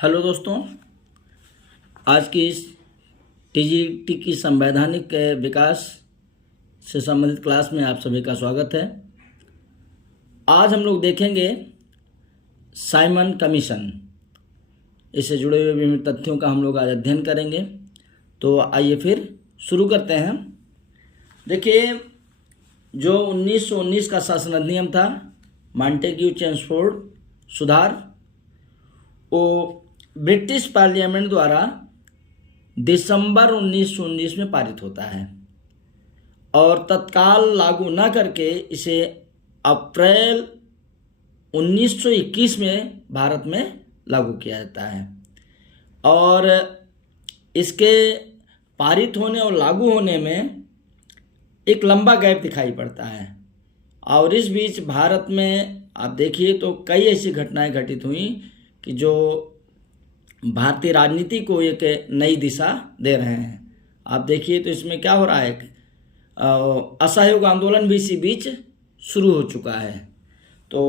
Hello दोस्तों, आज की इस टीजीटी की संवैधानिक विकास से संबंधित क्लास में आप सभी का स्वागत है। आज हम लोग देखेंगे साइमन कमीशन, इससे जुड़े हुए विभिन्न तथ्यों का हम लोग आज अध्ययन करेंगे। तो आइए फिर शुरू करते हैं। देखिए, जो 1919 का शासन अधिनियम था, मॉन्टेग्यू चेम्सफोर्ड सुधार, वो ब्रिटिश पार्लियामेंट द्वारा दिसंबर 1919 में पारित होता है और तत्काल लागू न करके इसे अप्रैल 1921 में भारत में लागू किया जाता है। और इसके पारित होने और लागू होने में एक लंबा गैप दिखाई पड़ता है और इस बीच भारत में आप देखिए तो कई ऐसी घटनाएं घटित हुई कि जो भारतीय राजनीति को एक नई दिशा दे रहे हैं। आप देखिए तो इसमें क्या हो रहा है, असहयोग आंदोलन भी इसी बीच शुरू हो चुका है। तो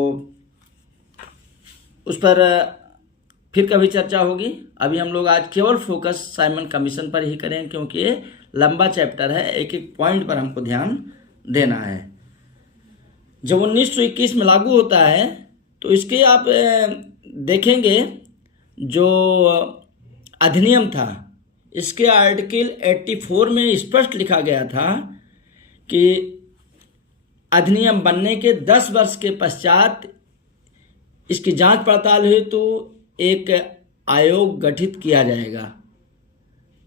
उस पर फिर कभी चर्चा होगी। अभी हम लोग आज केवल फोकस साइमन कमीशन पर ही करें, क्योंकि ये लंबा चैप्टर है, एक एक पॉइंट पर हमको ध्यान देना है। जब 1921 में लागू होता है तो इसके आप देखेंगे जो अधिनियम था, इसके आर्टिकल 84 में स्पष्ट लिखा गया था कि अधिनियम बनने के 10 वर्ष के पश्चात इसकी जांच पड़ताल हेतु तो एक आयोग गठित किया जाएगा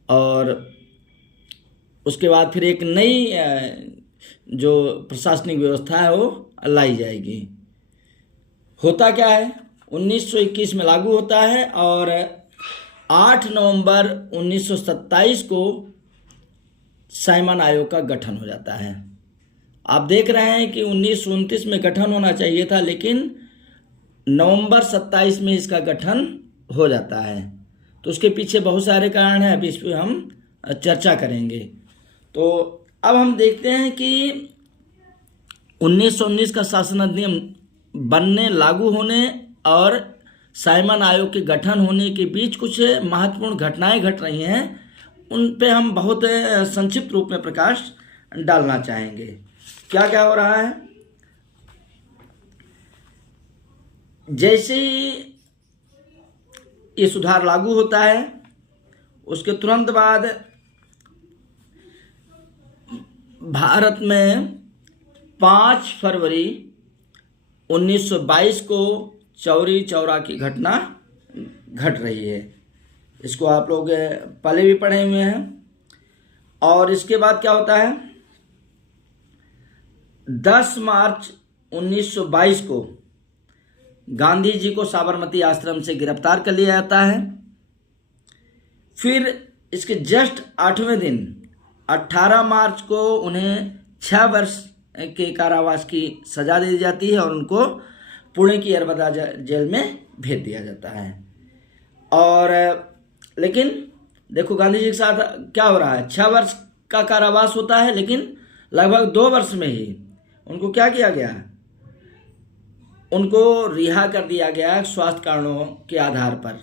और उसके बाद फिर एक नई जो प्रशासनिक व्यवस्था है वो लाई जाएगी। होता क्या है, 1921 में लागू होता है और 8 नवंबर 1927 को साइमन आयोग का गठन हो जाता है। आप देख रहे हैं कि 1929 में गठन होना चाहिए था, लेकिन नवंबर 27 में इसका गठन हो जाता है। तो उसके पीछे बहुत सारे कारण हैं, अभी इस पर हम चर्चा करेंगे। तो अब हम देखते हैं कि 1919 का शासन अधिनियम बनने, लागू होने और साइमन आयोग के गठन होने के बीच कुछ महत्वपूर्ण घटनाएं घट रही हैं। उन पे हम बहुत संक्षिप्त रूप में प्रकाश डालना चाहेंगे। क्या क्या हो रहा है, जैसे ही ये सुधार लागू होता है उसके तुरंत बाद भारत में 5 फरवरी 1922 को चौरी चौरा की घटना घट रही है। इसको आप लोग पहले भी पढ़े हुए हैं। और इसके बाद क्या होता है, 10 मार्च 1922 को गांधी जी को साबरमती आश्रम से गिरफ्तार कर लिया जाता है। फिर इसके जस्ट 8वें दिन 18 मार्च को उन्हें 6 वर्ष के कारावास की सजा दे दी जाती है और उनको पुणे की अरबदा जेल में भेज दिया जाता है। और लेकिन देखो गांधी जी के साथ क्या हो रहा है, 6 वर्ष का कारावास होता है, लेकिन लगभग 2 वर्ष में ही उनको क्या किया गया, उनको रिहा कर दिया गया स्वास्थ्य कारणों के आधार पर।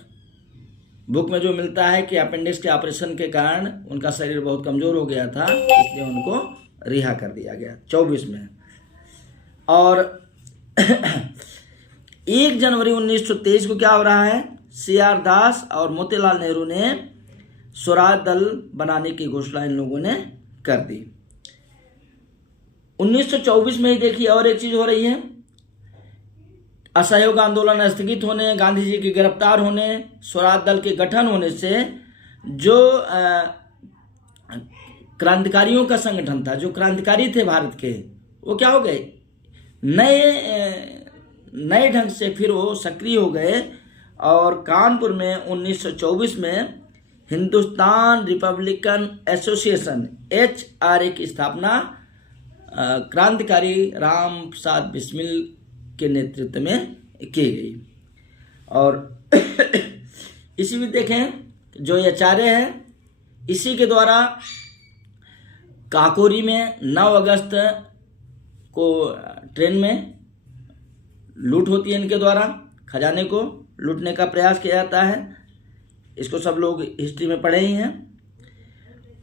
बुक में जो मिलता है कि अपेंडिक्स के ऑपरेशन के कारण उनका शरीर बहुत कमज़ोर हो गया था, इसलिए उनको रिहा कर दिया गया 24 में। और 1 जनवरी 1923 को क्या हो रहा है, CR दास और मोतीलाल नेहरू ने स्वराज दल बनाने की घोषणा इन लोगों ने कर दी। 1924 में ही देखिए और एक चीज हो रही है, असहयोग आंदोलन स्थगित होने, गांधी जी के गिरफ्तार होने, स्वराज दल के गठन होने से जो क्रांतिकारियों का संगठन था, जो क्रांतिकारी थे भारत के, वो क्या हो गए, नए ढंग से फिर वो सक्रिय हो गए। और कानपुर में 1924 में हिंदुस्तान रिपब्लिकन एसोसिएशन HRA की स्थापना क्रांतिकारी राम प्रसाद बिस्मिल के नेतृत्व में की गई। और इसी में देखें जो ये HRA है, इसी के द्वारा काकोरी में 9 अगस्त को ट्रेन में लूट होती है, इनके द्वारा खजाने को लूटने का प्रयास किया जाता है। इसको सब लोग हिस्ट्री में पढ़े ही हैं।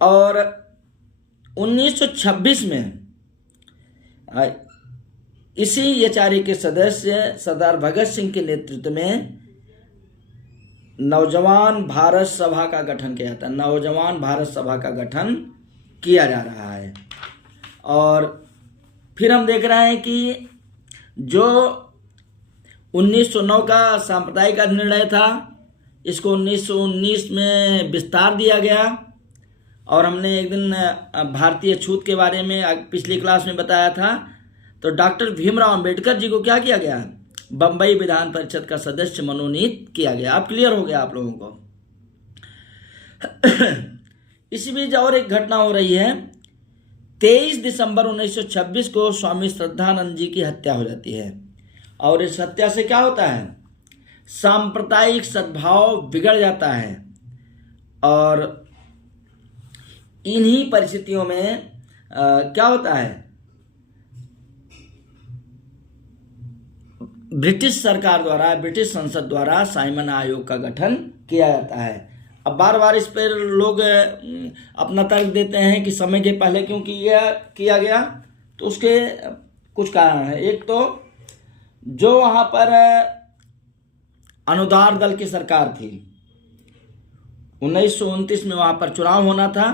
और 1926 में इसी एचआरए के सदस्य सरदार भगत सिंह के नेतृत्व में नौजवान भारत सभा का गठन किया था। नौजवान भारत सभा का गठन किया जा रहा है। और फिर हम देख रहे हैं कि जो 1909 का सांप्रदायिक निर्णय था, इसको 1919 में विस्तार दिया गया। और हमने एक दिन भारतीय छूत के बारे में पिछली क्लास में बताया था। तो डॉक्टर भीमराव अंबेडकर जी को क्या किया गया? बम्बई विधान परिषद का सदस्य मनोनीत किया गया। अब क्लियर हो गया आप लोगों को। इसी बीच और एक घटना हो रही है। 23 दिसंबर 1926 को स्वामी श्रद्धानंद जी की हत्या हो जाती है। और इस हत्या से क्या होता है? सांप्रदायिक सद्भाव बिगड़ जाता है। और इन्हीं परिस्थितियों में क्या होता है? ब्रिटिश सरकार द्वारा, ब्रिटिश संसद द्वारा साइमन आयोग का गठन किया जाता है। अब बार बार इस पर लोग अपना तर्क देते हैं कि समय के पहले क्यों किया गया। तो उसके कुछ कारण हैं। एक तो जो वहाँ पर अनुदार दल की सरकार थी, 1929 में वहाँ पर चुनाव होना था।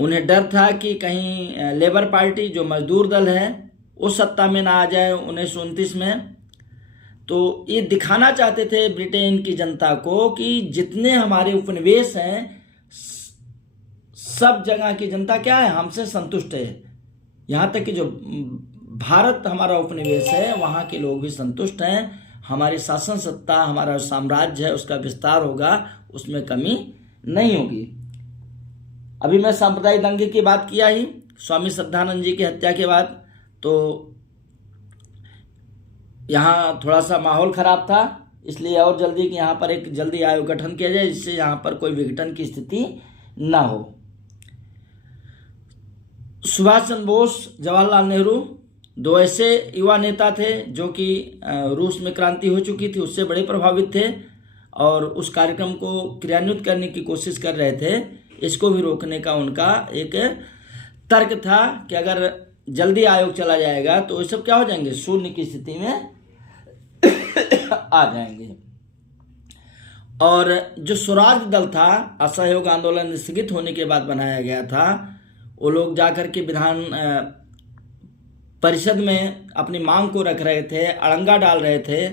उन्हें डर था कि कहीं लेबर पार्टी जो मजदूर दल है वो सत्ता में ना आ जाए 1929 में। तो ये दिखाना चाहते थे ब्रिटेन की जनता को कि जितने हमारे उपनिवेश हैं, सब जगह की जनता क्या है? हमसे संतुष्ट है। यहाँ तक कि जो भारत हमारा उपनिवेश है, वहाँ के लोग भी संतुष्ट हैं। हमारी शासन सत्ता, हमारा साम्राज्य है, उसका विस्तार होगा, उसमें कमी नहीं होगी। अभी मैं सांप्रदायिक दंगे की बात किया ही स्वामी श्रद्धानंद जी की हत्या के बाद। तो यहाँ थोड़ा सा माहौल खराब था, इसलिए और जल्दी कि यहाँ पर एक जल्दी आयोग गठन किया जाए, जिससे यहाँ पर कोई विघटन की स्थिति ना हो। सुभाष चंद्र बोस, जवाहरलाल नेहरू, दो ऐसे युवा नेता थे जो कि रूस में क्रांति हो चुकी थी, उससे बड़े प्रभावित थे और उस कार्यक्रम को क्रियान्वित करने की कोशिश कर रहे थे। इसको भी रोकने का उनका एक तर्क था कि अगर जल्दी आयोग चला जाएगा तो ये सब क्या हो जाएंगे? शून्य की स्थिति में आ जाएंगे। और जो स्वराज दल था, असहयोग आंदोलन स्थगित होने के बाद बनाया गया था, वो लोग जाकर के विधान परिषद में अपनी मांग को रख रहे थे, अड़ंगा डाल रहे थे।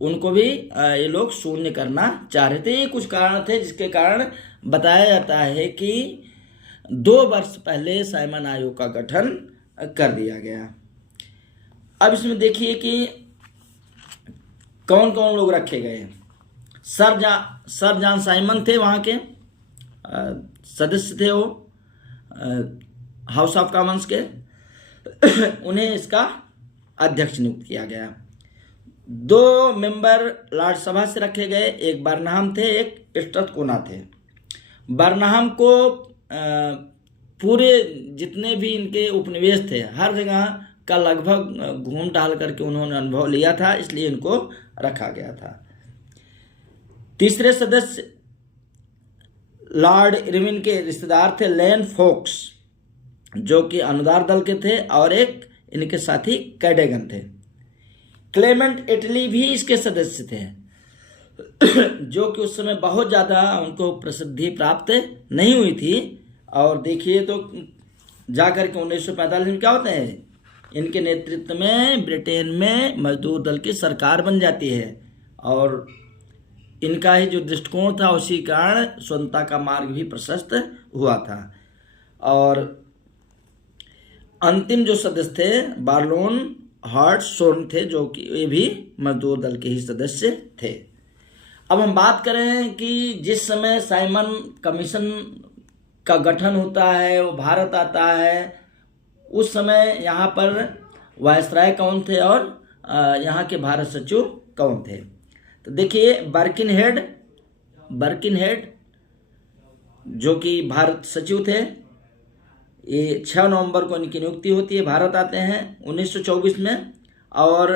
उनको भी ये लोग शून्य करना चाह रहे थे। ये कुछ कारण थे जिसके कारण बताया जाता है कि 2 वर्ष पहले साइमन आयोग का गठन कर दिया गया। अब इसमें देखिए कि कौन कौन लोग रखे गए। सर जॉन साइमन थे, वहाँ के सदस्य थे, वो हाउस ऑफ कॉमन्स के। उन्हें इसका अध्यक्ष नियुक्त किया गया। 2 मेंबर राज्यसभा से रखे गए, एक बर्नहम थे, एक स्ट्रथकोना थे। बर्नहम को पूरे जितने भी इनके उपनिवेश थे, हर जगह का लगभग घूम टहल करके उन्होंने अनुभव लिया था, इसलिए इनको रखा गया था। तीसरे सदस्य लॉर्ड इरविन के रिश्तेदार थे, लेन फोक्स, जो कि अनुदार दल के थे, और एक इनके साथी कैडेगन थे। क्लेमेंट एटली भी इसके सदस्य थे, जो कि उस समय बहुत ज़्यादा उनको प्रसिद्धि प्राप्त नहीं हुई थी। और देखिए तो जाकर के 1945 में क्या होते हैं, इनके नेतृत्व में ब्रिटेन में मजदूर दल की सरकार बन जाती है। और इनका ही जो दृष्टिकोण था, उसी कारण स्वतंत्रता का मार्ग भी प्रशस्त हुआ था। और अंतिम जो सदस्य थे, बार्लोन हार्टशोर्न थे, जो कि ये भी मजदूर दल के ही सदस्य थे। अब हम बात करें कि जिस समय साइमन कमीशन का गठन होता है, वो भारत आता है, उस समय यहाँ पर वायसराय कौन थे और यहाँ के भारत सचिव कौन थे। तो देखिए, बर्किनहेड जो कि भारत सचिव थे, ये 6 नवंबर को इनकी नियुक्ति होती है। भारत आते हैं 1924 में और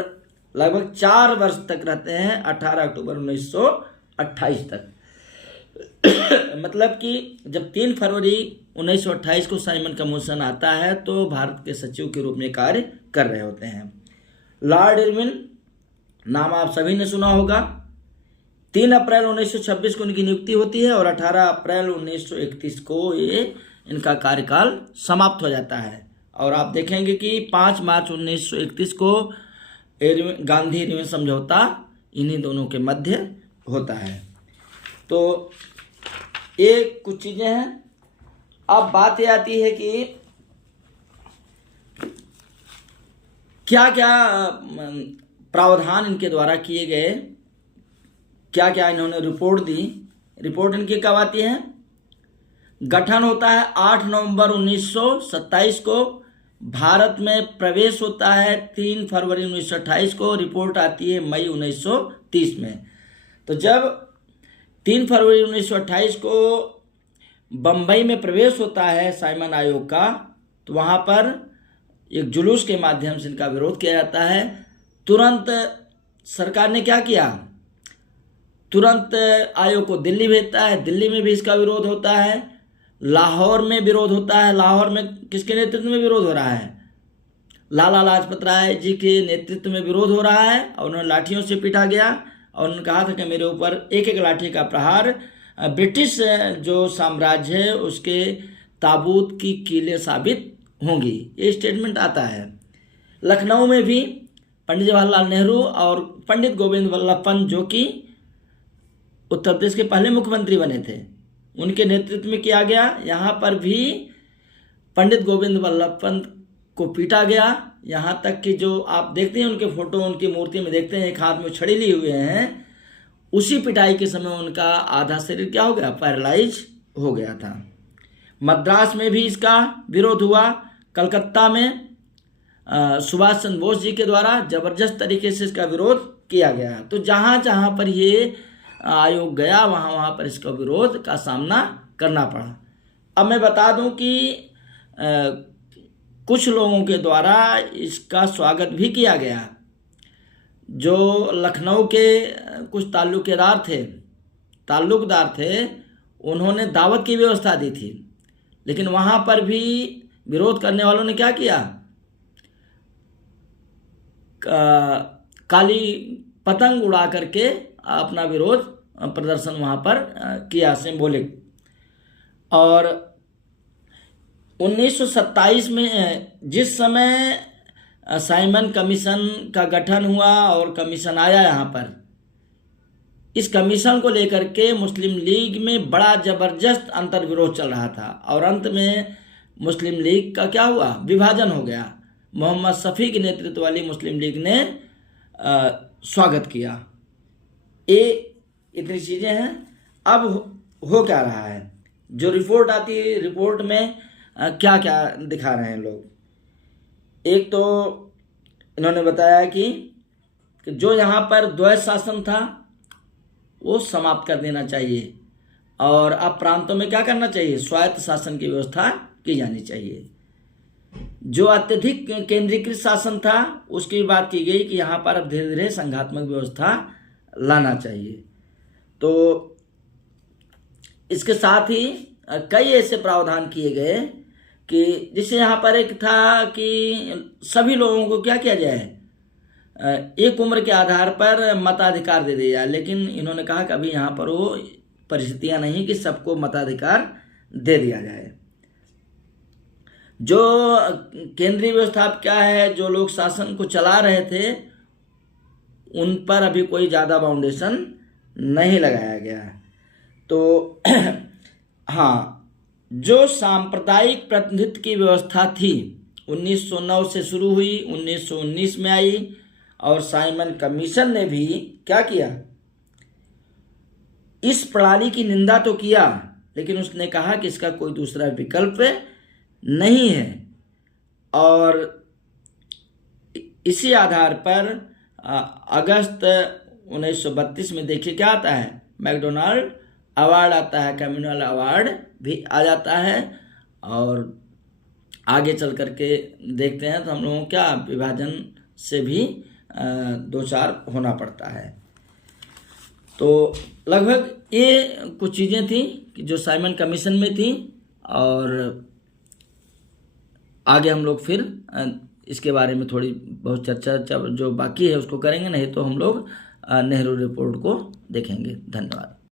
लगभग 4 वर्ष तक रहते हैं, 18 अक्टूबर 1932 1928 तक। मतलब कि जब 3 फरवरी 1928 को साइमन कमीशन आता है तो भारत के सचिव के रूप में कार्य कर रहे होते हैं। लॉर्ड इरविन नाम आप सभी ने सुना होगा। 3 अप्रैल 1926 को इनकी नियुक्ति होती है और 18 अप्रैल 1931 को ये इनका कार्यकाल समाप्त हो जाता है। और आप देखेंगे कि 5 मार्च 1931 को गांधी इरविन समझौता इन्हीं दोनों के मध्य होता है। तो ये कुछ चीज़ें हैं। अब बात ये आती है कि क्या क्या प्रावधान इनके द्वारा किए गए, क्या क्या इन्होंने रिपोर्ट दी। रिपोर्ट इनकी कब आती है? गठन होता है 8 नवंबर 1927 को, भारत में प्रवेश होता है 3 फरवरी 1928 को, रिपोर्ट आती है मई 1930 में। तो जब 3 फरवरी 1928 को बम्बई में प्रवेश होता है साइमन आयोग का, तो वहाँ पर एक जुलूस के माध्यम से इनका विरोध किया जाता है। तुरंत सरकार ने क्या किया? तुरंत आयोग को दिल्ली भेजता है। दिल्ली में भी इसका विरोध होता है। लाहौर में विरोध होता है। लाहौर में किसके नेतृत्व में विरोध हो रहा है? लाला लाजपत राय जी के नेतृत्व में विरोध हो रहा है और उन्हें लाठियों से पीटा गया और उन्होंने कहा था कि मेरे ऊपर एक एक लाठी का प्रहार ब्रिटिश जो साम्राज्य है उसके ताबूत की कीलें साबित होंगी। ये स्टेटमेंट आता है। लखनऊ में भी पंडित जवाहरलाल नेहरू और पंडित गोविंद वल्लभ पंत, जो कि उत्तर प्रदेश के पहले मुख्यमंत्री बने थे, उनके नेतृत्व में किया गया। यहाँ पर भी पंडित गोविंद वल्लभ पंत को पीटा गया। यहाँ तक कि जो आप देखते हैं उनके फोटो, उनकी मूर्ति में देखते हैं एक हाथ में छड़ी लिए हुए हैं, उसी पिटाई के समय उनका आधा शरीर क्या हो गया? पैरालाइज हो गया था। मद्रास में भी इसका विरोध हुआ। कलकत्ता में सुभाष चंद्र बोस जी के द्वारा जबरदस्त तरीके से इसका विरोध किया गया। तो जहाँ जहाँ पर ये आयोग गया वहाँ वहाँ पर इसका विरोध का सामना करना पड़ा। अब मैं बता दूं कि कुछ लोगों के द्वारा इसका स्वागत भी किया गया। जो लखनऊ के कुछ ताल्लुकदार थे, उन्होंने दावत की व्यवस्था दी थी, लेकिन वहाँ पर भी विरोध करने वालों ने क्या किया? काली पतंग उड़ा करके अपना विरोध प्रदर्शन वहाँ पर किया, सिंबॉलिक। और 1927 में जिस समय साइमन कमीशन का गठन हुआ और कमीशन आया यहाँ पर, इस कमीशन को लेकर के मुस्लिम लीग में बड़ा जबरदस्त अंतर्विरोध चल रहा था और अंत में मुस्लिम लीग का क्या हुआ? विभाजन हो गया। मोहम्मद शफी के नेतृत्व वाली मुस्लिम लीग ने स्वागत किया। ये इतनी चीज़ें हैं। अब हो क्या रहा है? जो रिपोर्ट आती है, रिपोर्ट में क्या क्या दिखा रहे हैं लोग। एक तो इन्होंने बताया कि जो यहाँ पर द्वैध शासन था वो समाप्त कर देना चाहिए और अब प्रांतों में क्या करना चाहिए? स्वायत्त शासन की व्यवस्था की जानी चाहिए। जो अत्यधिक केंद्रीकृत शासन था उसकी बात की गई कि यहाँ पर अब धीरे धीरे संघात्मक व्यवस्था लाना चाहिए। तो इसके साथ ही कई ऐसे प्रावधान किए गए कि जिससे यहाँ पर एक था कि सभी लोगों को क्या किया जाए? एक उम्र के आधार पर मताधिकार दे दिया जाए, लेकिन इन्होंने कहा कि अभी यहाँ पर वो परिस्थितियाँ नहीं कि सबको मताधिकार दे दिया जाए। जो केंद्रीय व्यवस्था क्या है, जो लोग शासन को चला रहे थे, उन पर अभी कोई ज़्यादा बाउंडेशन नहीं लगाया गया है। तो हाँ, जो सांप्रदायिक प्रतिनिधित्व की व्यवस्था थी 1909 से शुरू हुई, 1919 में आई और साइमन कमीशन ने भी क्या किया? इस प्रणाली की निंदा तो किया, लेकिन उसने कहा कि इसका कोई दूसरा विकल्प नहीं है। और इसी आधार पर अगस्त 1932 में देखिए क्या आता है? मैकडोनाल्ड अवार्ड आता है, कम्युनल अवार्ड भी आ जाता है। और आगे चल करके देखते हैं तो हम लोगों को क्या विभाजन से भी दो चार होना पड़ता है। तो लगभग ये कुछ चीज़ें थी कि जो साइमन कमीशन में थी, और आगे हम लोग फिर इसके बारे में थोड़ी बहुत चर्चा जो बाकी है उसको करेंगे, नहीं तो हम लोग नेहरू रिपोर्ट को देखेंगे। धन्यवाद।